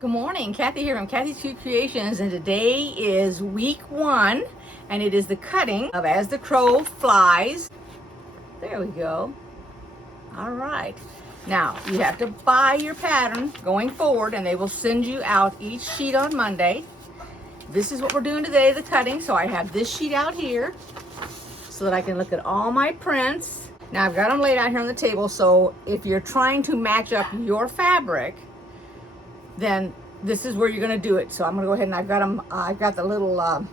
Good morning, Kathy here from KathysKuteKreations, and today is week 1, and it is the cutting of As the Crow Flies. There we go. All right. Now, you have to buy your pattern going forward, and they will send you out each sheet on Monday. This is what we're doing today, the cutting. So I have this sheet out here so that I can look at all my prints. Now, I've got them laid out here on the table, so if you're trying to match up your fabric, then this is where you're going to do it. So I'm going to go ahead and I've got them. I've got the little what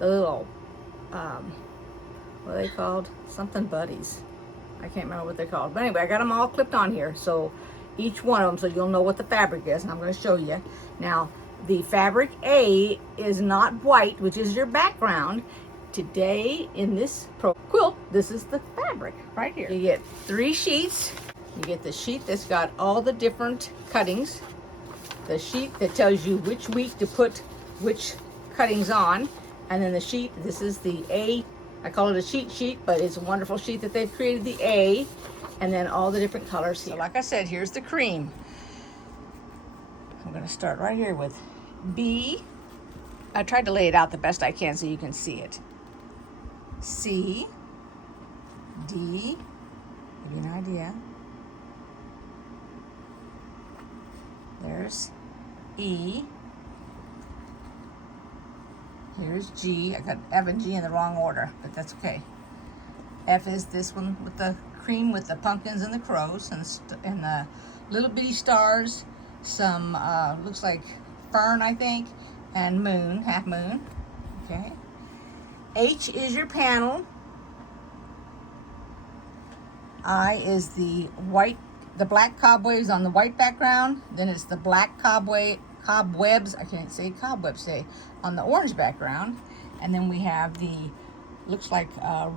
are they called? Something buddies. I can't remember what they're called. But anyway, I got them all clipped on here. So each one of them, so you'll know what the fabric is. And I'm going to show you. Now, the fabric A is not white, which is your background. Today in this quilt, this is the fabric right here. You get 3 sheets. You get the sheet that's got all the different cuttings. The sheet that tells you which week to put which cuttings on, and then the sheet, this is the A, I call it a sheet, but it's a wonderful sheet that they've created, the A, and then all the different colors here. So like I said, here's the cream. I'm going to start right here with B. I tried to lay it out the best I can so you can see it. C, D, give you an idea. There's E. Here's G. I got F and G in the wrong order, but that's okay. F is this one with the cream with the pumpkins and the crows and the little bitty stars. Some looks like fern, I think, and moon, half moon. Okay. H is your panel. I is the white. The black cobwebs on the white background, then it's the black cobwebs, I can't say cobwebs today, on the orange background, and then we have the, looks like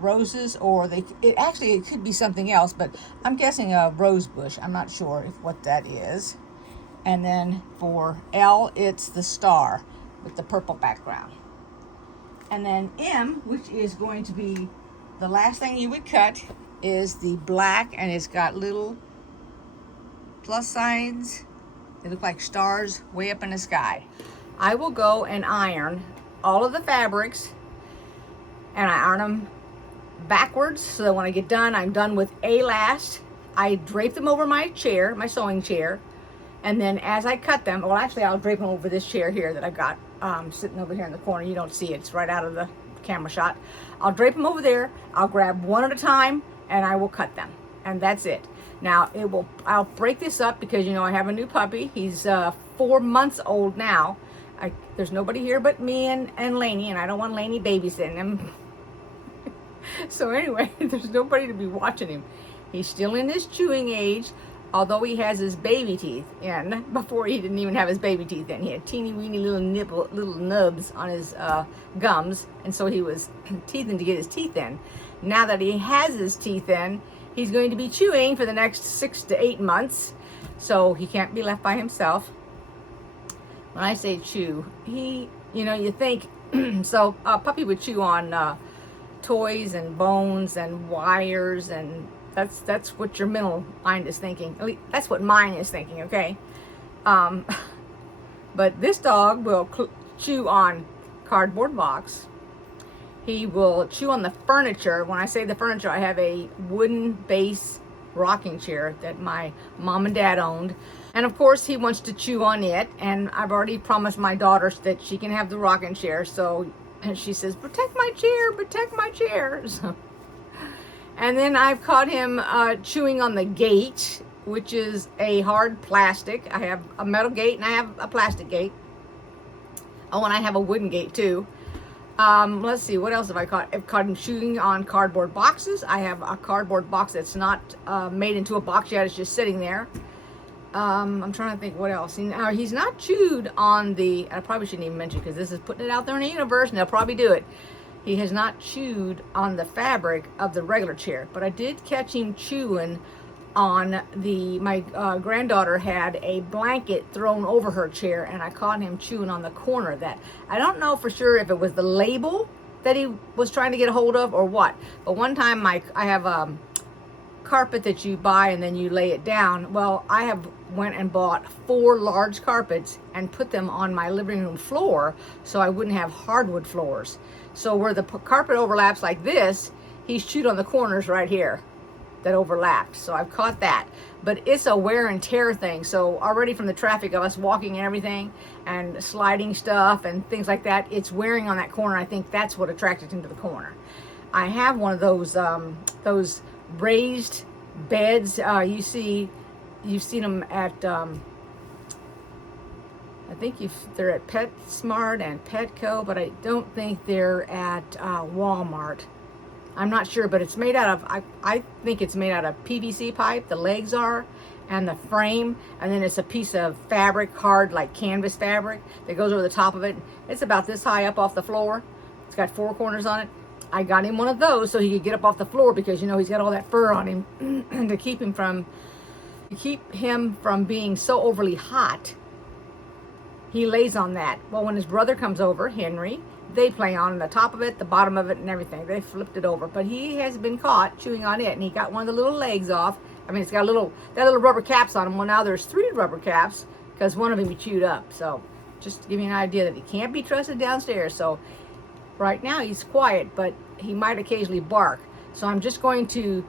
roses, or it could be something else, but I'm guessing a rose bush. I'm not sure what that is. And then for L, it's the star with the purple background. And then M, which is going to be the last thing you would cut, is the black, and it's got little plus signs. They look like stars way up in the sky. I will go and iron all of the fabrics, and I iron them backwards so that when I get done, I'm done with A last. I drape them over my chair, my sewing chair, and then as I cut them, well actually I'll drape them over this chair here that I've got sitting over here in the corner. You don't see it, it's right out of the camera shot. I'll drape them over there, I'll grab one at a time, and I will cut them, and that's it. Now I'll break this up because I have a new puppy. He's 4 months old now. There's nobody here but me and Lainey, and I don't want Lainey babysitting him. So anyway, there's nobody to be watching him. He's still in his chewing age, although he has his baby teeth in. Before he didn't even have his baby teeth in. He had teeny weeny little nubs on his gums, and so he was teething to get his teeth in. Now that he has his teeth in, he's going to be chewing for the next 6 to 8 months, so he can't be left by himself. When I say chew, you think, so a puppy would chew on toys and bones and wires, and that's what your mental mind is thinking. At least that's what mine is thinking, okay? But this dog will chew on cardboard box. He will chew on the furniture. When I say the furniture, I have a wooden base rocking chair that my mom and dad owned. And of course, he wants to chew on it. And I've already promised my daughter that she can have the rocking chair. So she says, protect my chair, protect my chair. So, and then I've caught him chewing on the gate, which is a hard plastic. I have a metal gate and I have a plastic gate. Oh, and I have a wooden gate too. Let's see, what else have I caught? I've caught him chewing on cardboard boxes. I have a cardboard box that's not made into a box yet. It's just sitting there. I'm trying to think what else. He's not chewed on the, I probably shouldn't even mention because this is putting it out there in the universe and they'll probably do it. He has not chewed on the fabric of the regular chair, but I did catch him chewing on my granddaughter had a blanket thrown over her chair, and I caught him chewing on the corner of that. I don't know for sure if it was the label that he was trying to get a hold of or what, but one time I have carpet that you buy and then you lay it down. Well, I have went and bought 4 large carpets and put them on my living room floor so I wouldn't have hardwood floors. So where the carpet overlaps like this, he's chewed on the corners right here that overlapped. So I've caught that. But it's a wear and tear thing. So already from the traffic of us walking and everything and sliding stuff and things like that, it's wearing on that corner. I think that's what attracted him to the corner. I have one of those raised beds. You've seen them at I think they're at PetSmart and Petco, but I don't think they're at Walmart. I'm not sure, but it's made out of, I think it's made out of PVC pipe, the legs are, and the frame, and then it's a piece of fabric, hard like canvas fabric, that goes over the top of it. It's about this high up off the floor. It's got 4 corners on it. I got him one of those so he could get up off the floor, because you know he's got all that fur on him and to keep him from being so overly hot. He lays on that. Well, when his brother comes over, Henry, they play on the top of it, the bottom of it, and everything. They flipped it over, but he has been caught chewing on it, and he got one of the little legs off. I mean, it's got that little rubber caps on him. Well, now there's 3 rubber caps because one of them he chewed up. So just to give you an idea that he can't be trusted downstairs. So right now he's quiet, but he might occasionally bark. So I'm just going to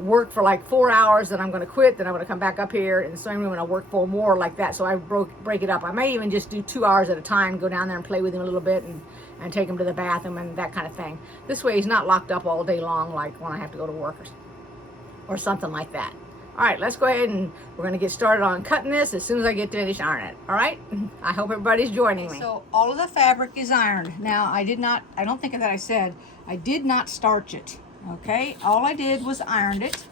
work for like 4 hours, then I'm going to quit, then I'm going to come back up here in the sewing room and I'll work 4 more like that. So I break it up. I may even just do 2 hours at a time, go down there and play with him a little bit and take him to the bathroom and that kind of thing. This way he's not locked up all day long like when I have to go to work or something like that. All right, let's go ahead and we're going to get started on cutting this as soon as I get to finish ironing it. All right, I hope everybody's joining me. So all of the fabric is ironed. Now I don't think that I said, I did not starch it. Okay, all I did was ironed it.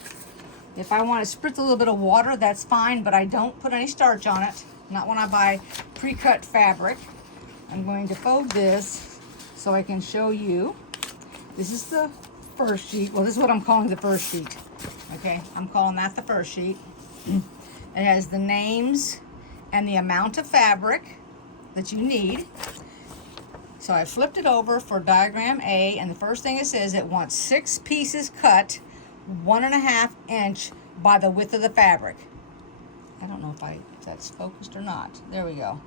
If I want to spritz a little bit of water, that's fine, but I don't put any starch on it. Not when I buy pre-cut fabric. I'm going to fold this so I can show you. This is the first sheet. Well, this is what I'm calling the first sheet. Okay, I'm calling that the first sheet. It has the names and the amount of fabric that you need. So I flipped it over for diagram A, and the first thing it says, it wants 6 pieces cut 1.5 inch by the width of the fabric. I don't know if that's focused or not. There we go.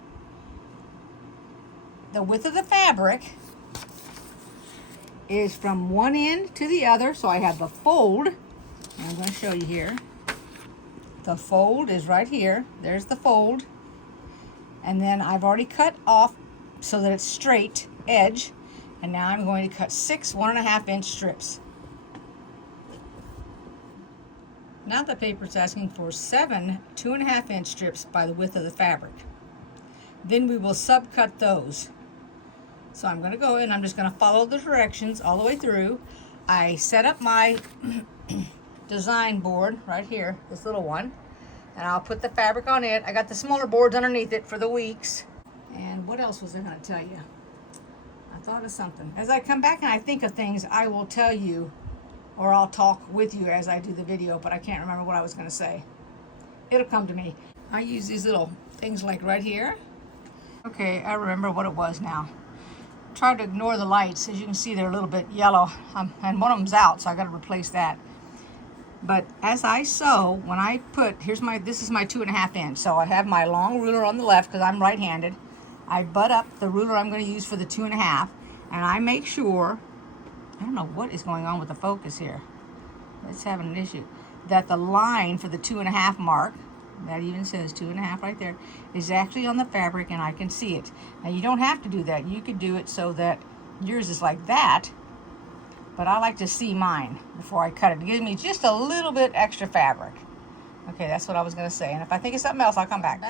The width of the fabric is from one end to the other. So I have the fold. I'm going to show you here. The fold is right here. There's the fold. And then I've already cut off so that it's straight edge. And now I'm going to cut 6 1.5 inch strips. Now the paper's asking for 7 2.5 inch strips by the width of the fabric. Then we will subcut those. So I'm going to go and I'm just going to follow the directions all the way through. I set up my design board right here, this little one, and I'll put the fabric on it. I got the smaller boards underneath it for the weeks. And what else was I going to tell you? I thought of something. As I come back and I think of things, I will tell you, or I'll talk with you as I do the video, but I can't remember what I was going to say. It'll come to me. I use these little things like right here. Okay, I remember what it was now. Try to ignore the lights. As you can see, they're a little bit yellow, and one of them's out, so I got to replace that. But as I sew, when I put, this is my 2.5 inch. So I have my long ruler on the left because I'm right-handed. I butt up the ruler I'm going to use for the 2.5, and I make sure, I don't know what is going on with the focus here. It's having an issue. That the line for the 2.5 mark, that even says 2.5 right there, is actually on the fabric and I can see it. Now you don't have to do that. You could do it so that yours is like that, but I like to see mine before I cut it. It gives me just a little bit extra fabric. Okay, that's what I was going to say. And if I think of something else, I'll come back.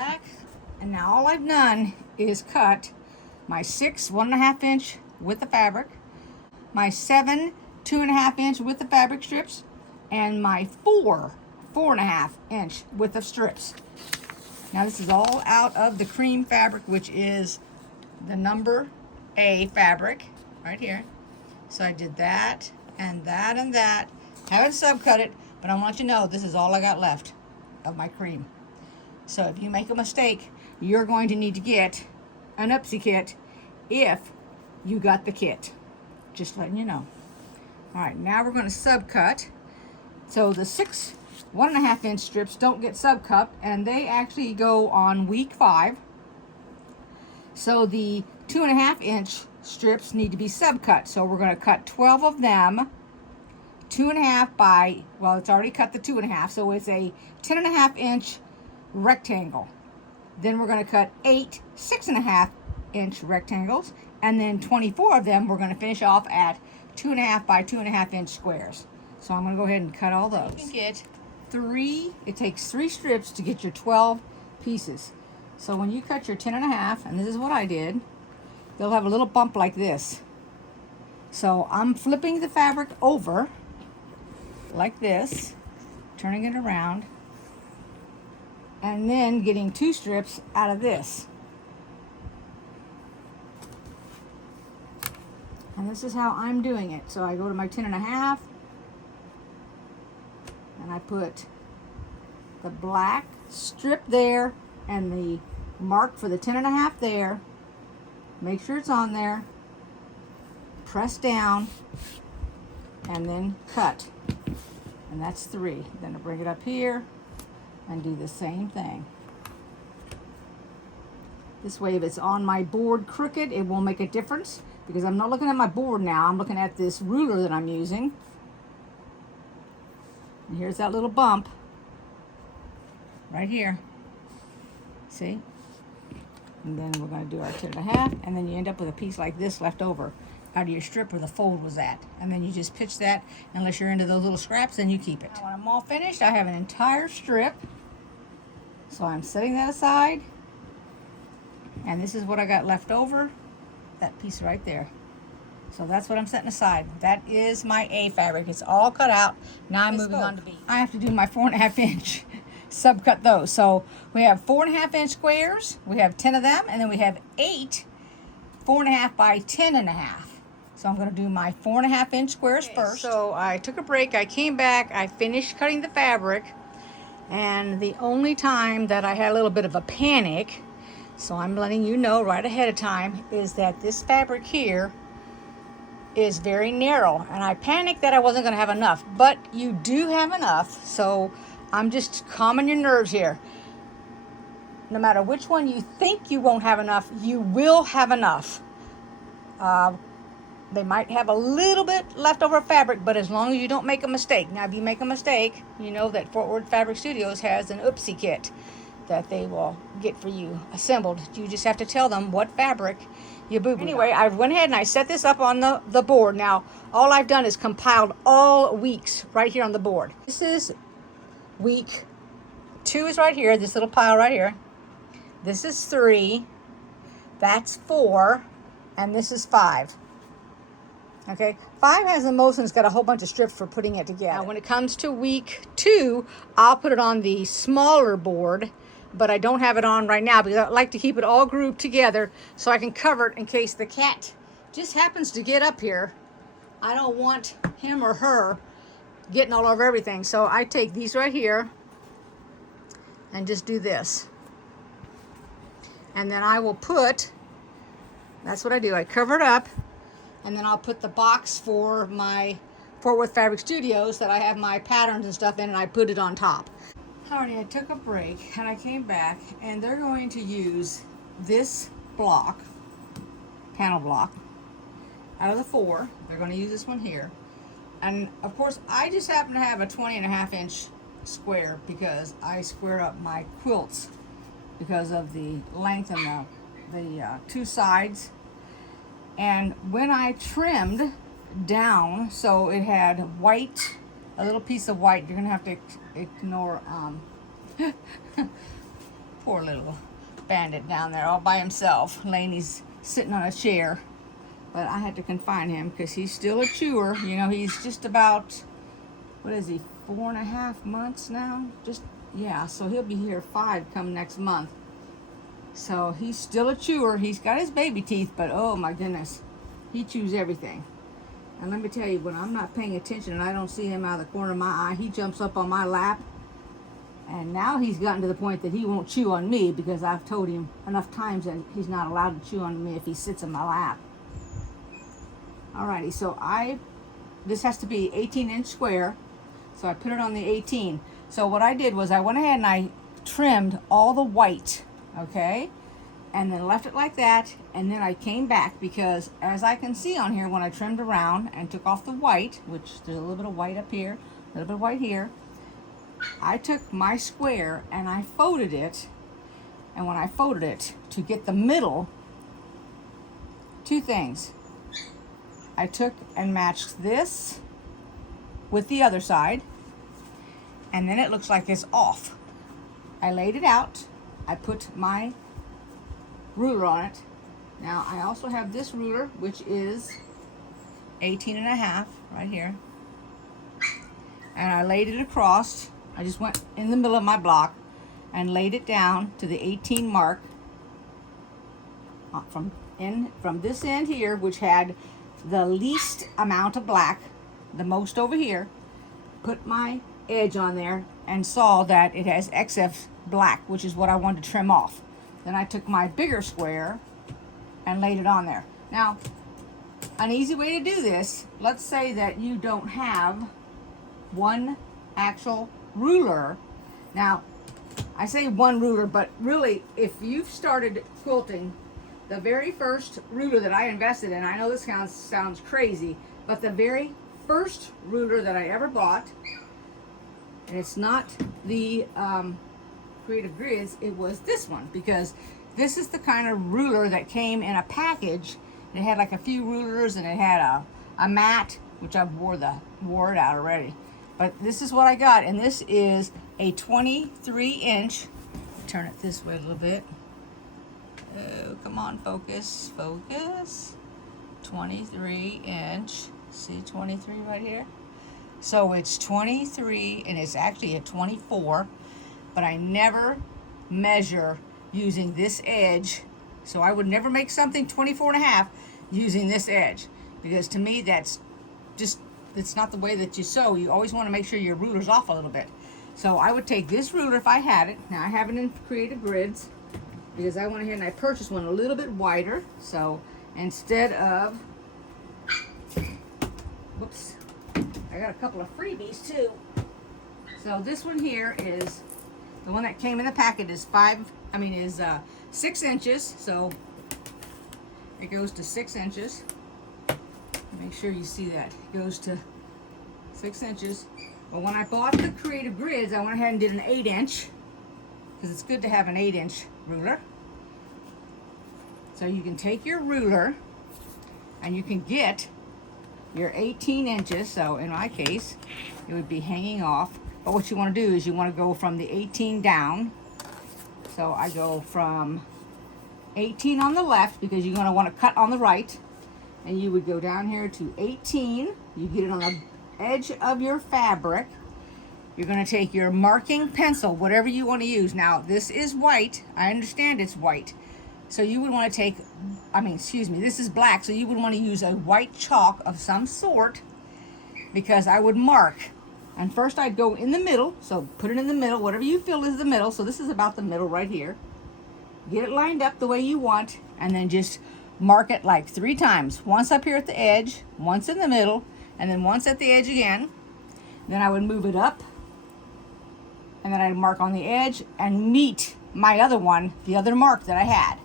And now all I've done is cut my 6 1.5 inch width of fabric, my 7 2.5 inch width of fabric strips, and my 4 4.5 inch width of strips. Now this is all out of the cream fabric, which is the number A fabric right here. So I did that and that and that. Haven't subcut it, but I want you to know this is all I got left of my cream. So if you make a mistake, you're going to need to get an Upsy kit if you got the kit. Just letting you know. All right, now we're going to subcut. So the 6 1.5 inch strips don't get subcut, and they actually go on week 5. So the 2.5 inch strips need to be subcut. So we're going to cut 12 of them, 2.5 by, well, it's already cut the 2.5, so it's a 10.5 inch rectangle. Then we're going to cut 8 6.5 inch rectangles, and then 24 of them we're going to finish off at 2.5 by 2.5 inch squares. So I'm going to go ahead and cut all those. You can get 3, it takes 3 strips to get your 12 pieces. So when you cut your 10.5, and this is what I did, they'll have a little bump like this. So I'm flipping the fabric over like this, turning it around, and then getting 2 strips out of this. And this is how I'm doing it. So I go to my 10.5, and I put the black strip there and the mark for the 10.5 there. Make sure it's on there. Press down and then cut. And that's 3. Then I bring it up here and do the same thing. This way, if it's on my board crooked, it won't make a difference because I'm not looking at my board now. I'm looking at this ruler that I'm using. And here's that little bump right here. See? And then we're going to do our 10.5, and then you end up with a piece like this left over out of your strip where the fold was at. And then you just pitch that, unless you're into those little scraps, then you keep it. Now, when I'm all finished, I have an entire strip. So I'm setting that aside. And this is what I got left over, that piece right there. So that's what I'm setting aside. That is my A fabric. It's all cut out. Now I'm moving on to B. I have to do my 4.5 inch subcut those. So we have 4.5 inch squares. We have 10 of them, and then we have 8 4.5 by 10.5. So I'm going to do my 4.5 inch squares first. So I took a break. I came back. I finished cutting the fabric, and the only time that I had a little bit of a panic, so I'm letting you know right ahead of time, is that this fabric here is very narrow, and I panicked that I wasn't going to have enough, but you do have enough. So I'm just calming your nerves here. No matter which one you think you won't have enough, you will have enough. They might have a little bit leftover fabric, but as long as you don't make a mistake. Now, if you make a mistake, you know that Fort Worth Fabric Studios has an oopsie kit that they will get for you assembled. You just have to tell them what fabric you boo-boo. Anyway, I went ahead and I set this up on the board. Now, all I've done is compiled all weeks right here on the board. This is week 2 is right here, this little pile right here. This is 3, that's 4, and this is 5. Okay, 5 has the most, and it's got a whole bunch of strips for putting it together. Now, when it comes to week 2, I'll put it on the smaller board, but I don't have it on right now because I like to keep it all grouped together so I can cover it in case the cat just happens to get up here. I don't want him or her getting all over everything. So I take these right here and just do this. And then I will put, that's what I do, I cover it up, and then I'll put the box for my Fort Worth Fabric Studios that I have my patterns and stuff in, and I put it on top. Alrighty, I took a break and I came back, and they're going to use this block, panel block, out of the 4. They're going to use this one here. And of course, I just happen to have a 20.5 inch square because I square up my quilts because of the length and the 2 sides. And when I trimmed down, so it had white, a little piece of white, you're gonna have to ignore poor little bandit down there all by himself. Laney's sitting on a chair, but I had to confine him because he's still a chewer. You know, he's just about, what is he, 4.5 months now? Just, yeah, so he'll be here 5 come next month. So he's still a chewer. He's got his baby teeth, but oh my goodness, he chews everything. And let me tell you, when I'm not paying attention and I don't see him out of the corner of my eye, he jumps up on my lap. And now he's gotten to the point that he won't chew on me because I've told him enough times that he's not allowed to chew on me if he sits in my lap. Alrighty, so this has to be 18 inch square. So I put it on the 18. So what I did was I went ahead and I trimmed all the white, okay? And then left it like that, and then I came back because as I can see on here, when I trimmed around and took off the white, which there's a little bit of white up here, a little bit of white here, I took my square and I folded it, and when I folded it to get the middle, two things. I took and matched this with the other side, and then it looks like it's off. I laid it out, I put my ruler on it. Now I also have this ruler, which is 18.5 right here, and I laid it across. I just went in the middle of my block and laid it down to the 18 mark from this end here, which had the least amount of black, the most over here. Put my edge on there and saw that it has excess black, which is what I wanted to trim off. Then I took my bigger square and laid it on there. Now, an easy way to do this, let's say that you don't have one actual ruler. Now, I say one ruler, but really, if you've started quilting, the very first ruler that I invested in, I know this sounds crazy, but the very first ruler that I ever bought, and it's not the Creative Grids, it was this one, because this is the kind of ruler that came in a package. It had like a few rulers, and it had a mat, which I wore it out already. But this is what I got, and this is a 23-inch. Turn it this way a little bit. Oh, come on, focus, focus. 23-inch. See 23 right here? So it's 23, and it's actually a 24, but I never measure using this edge. So I would never make something 24.5 using this edge, because to me that's just, it's not the way that you sew. You always want to make sure your ruler's off a little bit. So I would take this ruler if I had it. Now I have it in Creative Grids because I went ahead and I purchased one a little bit wider. So instead of, whoops, I got a couple of freebies too. So this one here is, the one that came in the packet is 6 inches. So it goes to 6 inches. Make sure you see that. It goes to 6 inches. But when I bought the Creative Grids, I went ahead and did an 8-inch, because it's good to have an 8-inch ruler. So you can take your ruler and you can get your 18 inches. So in my case, it would be hanging off. But what you want to do is you want to go from the 18 down. So I go from 18 on the left, because you're going to want to cut on the right. And you would go down here to 18. You get it on the edge of your fabric. You're going to take your marking pencil, whatever you want to use. Now, this is white. I understand it's white. So you would want to take, this is black. So you would want to use a white chalk of some sort, because I would mark. And first I'd go in the middle. So put it in the middle, whatever you feel is the middle. So this is about the middle right here. Get it lined up the way you want, and then just mark it like 3 times. Once up here at the edge, once in the middle, and then once at the edge again. Then I would move it up, and then I'd mark on the edge and meet my other one, the other mark that I had.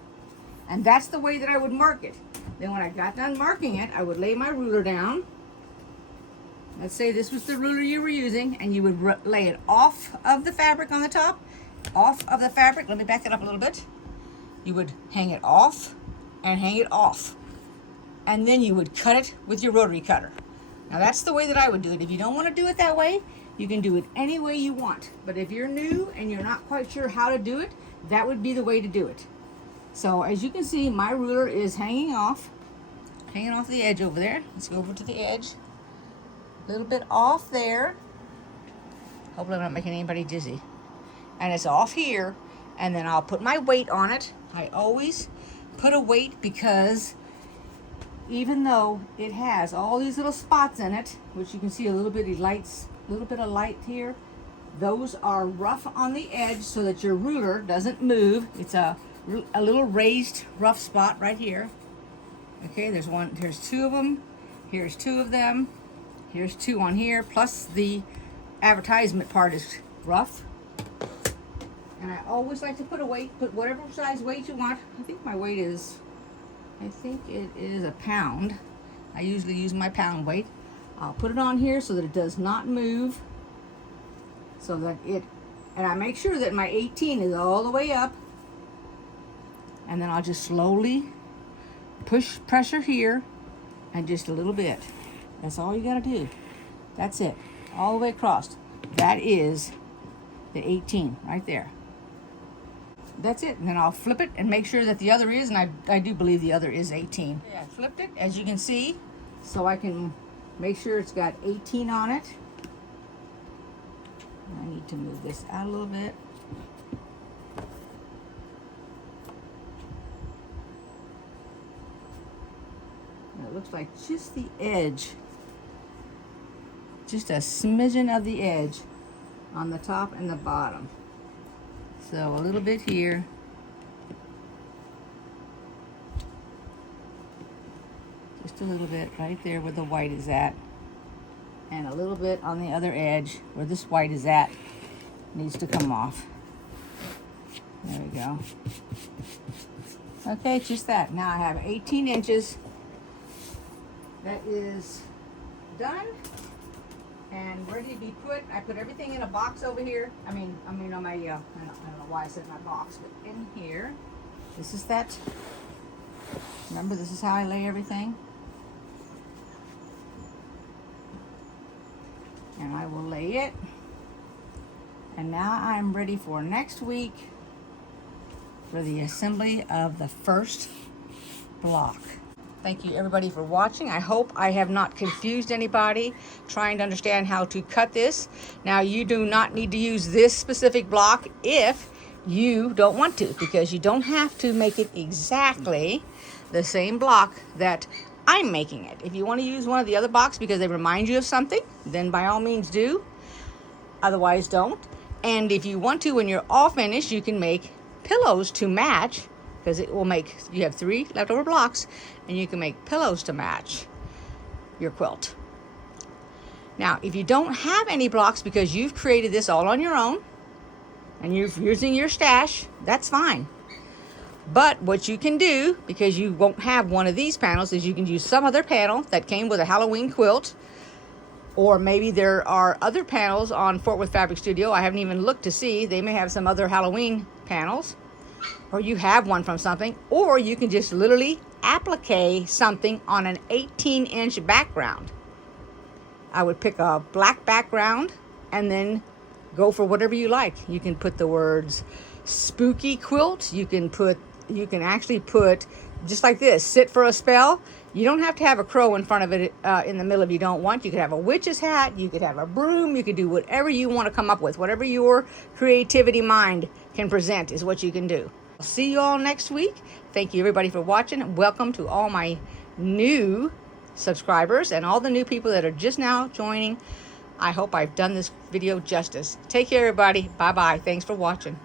And that's the way that I would mark it. Then when I got done marking it, I would lay my ruler down. Let's say this was the ruler you were using, and you would lay it off of the fabric on the top, off of the fabric. Let me back it up a little bit. You would hang it off and hang it off, and then you would cut it with your rotary cutter. Now that's the way that I would do it. If you don't want to do it that way, you can do it any way you want. But if you're new and you're not quite sure how to do it, that would be the way to do it. So as you can see, my ruler is hanging off the edge over there. Let's go over to the edge. A little bit off there. Hopefully I'm not making anybody dizzy. And it's off here, and then I'll put my weight on it. I always put a weight, because even though it has all these little spots in it, which you can see a little bit of light here, those are rough on the edge so that your ruler doesn't move. It's a little raised rough spot right here. Okay, there's 2 of them. Here's 2 of them. Here's 2 on here, plus the advertisement part is rough. And I always like to put a weight, put whatever size weight you want. I think my weight is, I think it is a pound. I usually use my pound weight. I'll put it on here so that it does not move. So that it, and I make sure that my 18 is all the way up. And then I'll just slowly pressure here and just a little bit. That's all you gotta do. That's it, all the way across. That is the 18 right there. That's it, and then I'll flip it and make sure that the other is, and I do believe the other is 18. Okay, I flipped it, as you can see, so I can make sure it's got 18 on it. I need to move this out a little bit. And it looks like just the edge, just a smidgen of the edge on the top and the bottom. So a little bit here. Just a little bit right there where the white is at. And a little bit on the other edge where this white is at. Needs to come off. There we go. Okay, just that. Now I have 18 inches. That is done and ready to be put. I put everything in a box over here. I mean on my, I don't know why I said my box, but in here, this is that. Remember, this is how I lay everything. And I will lay it. And now I'm ready for next week for the assembly of the first block. Thank you everybody for watching. I hope I have not confused anybody trying to understand how to cut this. Now, you do not need to use this specific block if you don't want to, because you don't have to make it exactly the same block that I'm making it. If you want to use one of the other blocks because they remind you of something, then by all means do. Otherwise, don't. And if you want to, when you're all finished, you can make pillows to match, because it will make, you have 3 leftover blocks, and you can make pillows to match your quilt. Now, if you don't have any blocks because you've created this all on your own, and you're using your stash, that's fine. But what you can do, because you won't have one of these panels, is you can use some other panel that came with a Halloween quilt, or maybe there are other panels on Fort Worth Fabric Studio. I haven't even looked to see. They may have some other Halloween panels, or you have one from something, or you can just literally applique something on an 18-inch background. I would pick a black background and then go for whatever you like. You can put the words spooky quilt. You can actually put, just like this, sit for a spell. You don't have to have a crow in front of it in the middle if you don't want. You could have a witch's hat. You could have a broom. You could do whatever you want to come up with. Whatever your creativity mind can present is what you can do. I'll see you all next week. Thank you everybody for watching. Welcome to all my new subscribers and all the new people that are just now joining. I hope I've done this video justice. Take care everybody. Bye bye. Thanks for watching.